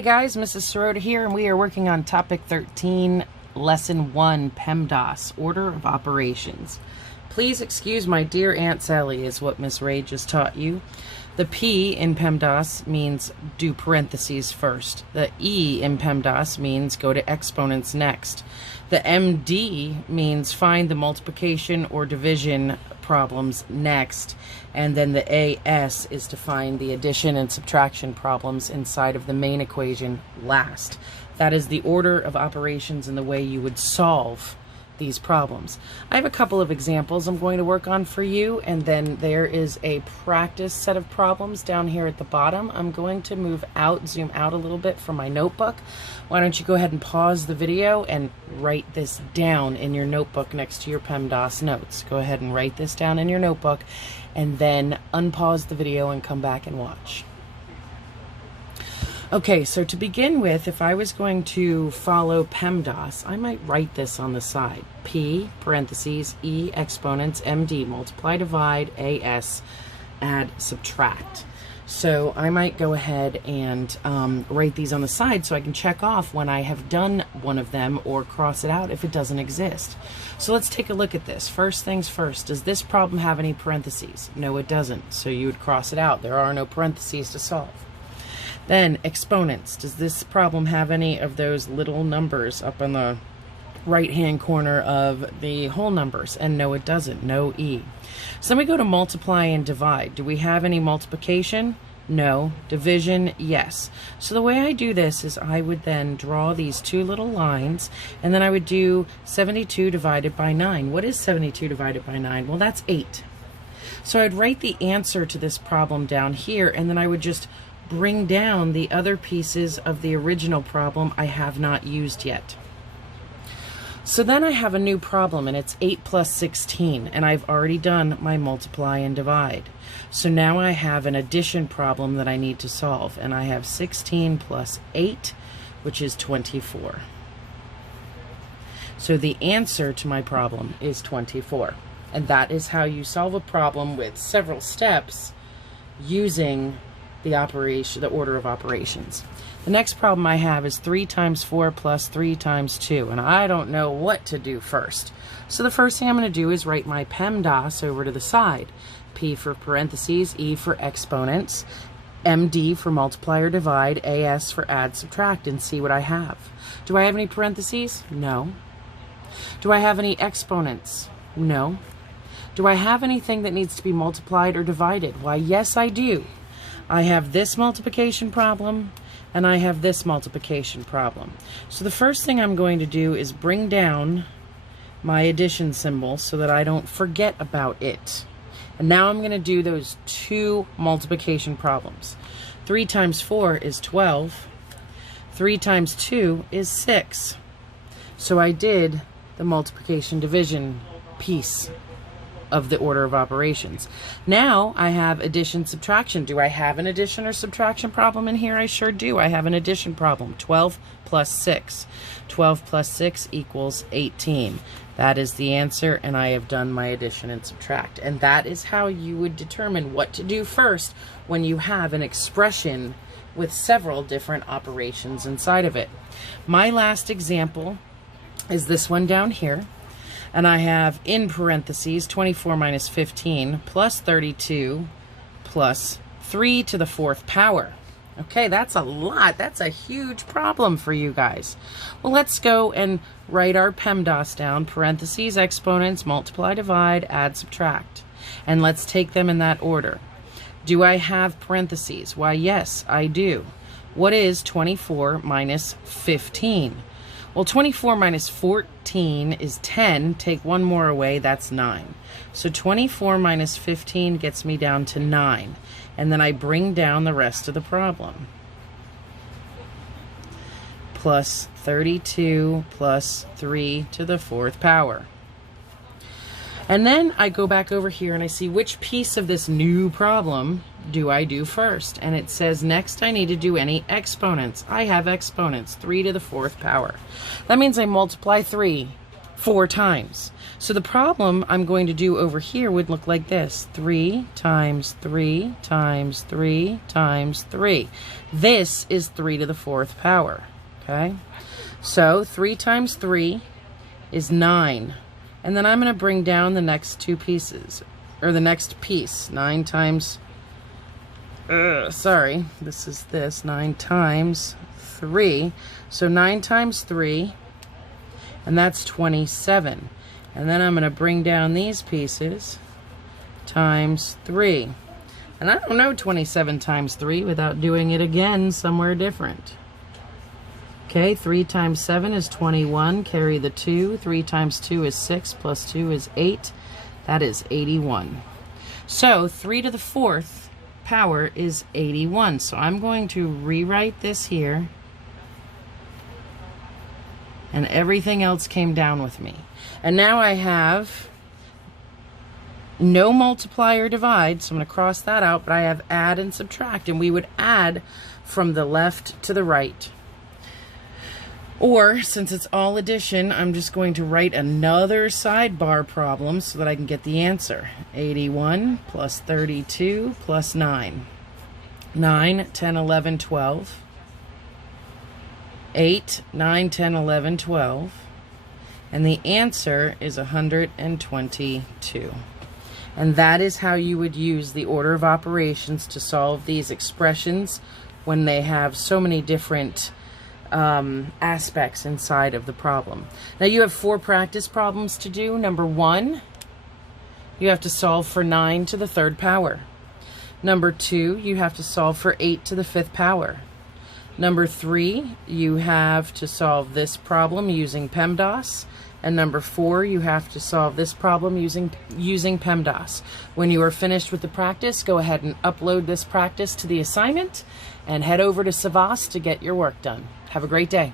Hey guys, Mrs. Sirota here, and we are working on Topic 13, Lesson 1, PEMDAS, Order of Operations. Please excuse my dear Aunt Sally is what Miss Ray just taught you. The P in PEMDAS means do parentheses first. The E in PEMDAS means go to exponents next. The MD means find the multiplication or division problems next. And then the AS is to find the addition and subtraction problems inside of the main equation last. That is the order of operations and the way you would solve these problems. I have a couple of examples I'm going to work on for you, and then there is a practice set of problems down here at the bottom. I'm going to zoom out a little bit from my notebook. Why don't you go ahead and pause the video and write this down in your notebook next to your PEMDAS notes. Go ahead and write this down in your notebook and then unpause the video and come back and watch. Okay, so to begin with, if I was going to follow PEMDAS, I might write this on the side. P, parentheses, E, exponents, MD, multiply, divide, AS, add, subtract. So I might go ahead and write these on the side so I can check off when I have done one of them or cross it out if it doesn't exist. So let's take a look at this. First things first, does this problem have any parentheses? No, it doesn't. So you would cross it out. There are no parentheses to solve. Then exponents. Does this problem have any of those little numbers up in the right-hand corner of the whole numbers? And no, it doesn't. No E. So then we go to multiply and divide. Do we have any multiplication? No. Division? Yes. So the way I do this is I would then draw these two little lines, and then I would do 72 divided by 9. What is 72 divided by 9? Well, that's 8. So I'd write the answer to this problem down here, and then I would just bring down the other pieces of the original problem I have not used yet. So then I have a new problem, and it's 8 plus 16, and I've already done my multiply and divide. So now I have an addition problem that I need to solve, and I have 16 plus 8, which is 24. So the answer to my problem is 24. And that is how you solve a problem with several steps using the order of operations. The next problem I have is 3 times 4 plus 3 times 2, and I don't know what to do first. So the first thing I'm going to do is write my PEMDAS over to the side. P for parentheses, E for exponents, MD for multiply or divide, AS for add, subtract, and see what I have. Do I have any parentheses? No. Do I have any exponents? No. Do I have anything that needs to be multiplied or divided? Why, yes, I do. I have this multiplication problem, and I have this multiplication problem. So the first thing I'm going to do is bring down my addition symbol so that I don't forget about it. And now I'm going to do those two multiplication problems. 3 times 4 is 12. 3 times 2 is 6. So I did the multiplication division piece of the order of operations. Now I have addition subtraction. Do I have an addition or subtraction problem in here? I sure do. I have an addition problem. 12 plus 6. 12 plus 6 equals 18. That is the answer, and I have done my addition and subtract. And that is how you would determine what to do first when you have an expression with several different operations inside of it. My last example is this one down here. And I have in parentheses 24 minus 15 plus 32 plus 3 to the 4th power. Okay, that's a lot. That's a huge problem for you guys. Well, let's go and write our PEMDAS down. Parentheses, exponents, multiply, divide, add, subtract. And let's take them in that order. Do I have parentheses? Why, yes, I do. What is 24 minus 15? Well, 24 minus 14 is 10. Take one more away, that's 9. So 24 minus 15 gets me down to 9. And then I bring down the rest of the problem. Plus 32 plus 3 to the 4th power. And then I go back over here and I see which piece of this new problem do I do first. And it says next I need to do any exponents. I have exponents, 3 to the 4th power. That means I multiply 3 4 times. So the problem I'm going to do over here would look like this. 3 times 3 times 3 times 3. This is 3 to the 4th power. Okay? So 3 times 3 is 9. And then I'm going to bring down the next 2 pieces. Or the next piece. 9 times... sorry. This is this. 9 times 3. So 9 times 3... and that's 27. And then I'm going to bring down these pieces times 3. And I don't know 27 times 3 without doing it again somewhere different. Okay, 3 times 7 is 21. Carry the 2. 3 times 2 is 6. Plus 2 is 8. That is 81. So 3 to the 4th power is 81. So I'm going to rewrite this here. And everything else came down with me. And now I have no multiply or divide, so I'm going to cross that out, but I have add and subtract, and we would add from the left to the right. Or, since it's all addition, I'm just going to write another sidebar problem so that I can get the answer. 81 plus 32 plus 9. 9, 10, 11, 12. 8, 9, 10, 11, 12, and the answer is 122. And that is how you would use the order of operations to solve these expressions when they have so many different aspects inside of the problem. Now you have 4 practice problems to do. Number 1, you have to solve for 9 to the 3rd power. Number 2, you have to solve for 8 to the 5th power. Number 3, you have to solve this problem using PEMDAS. And number 4, you have to solve this problem using PEMDAS. When you are finished with the practice, go ahead and upload this practice to the assignment and head over to Savas to get your work done. Have a great day.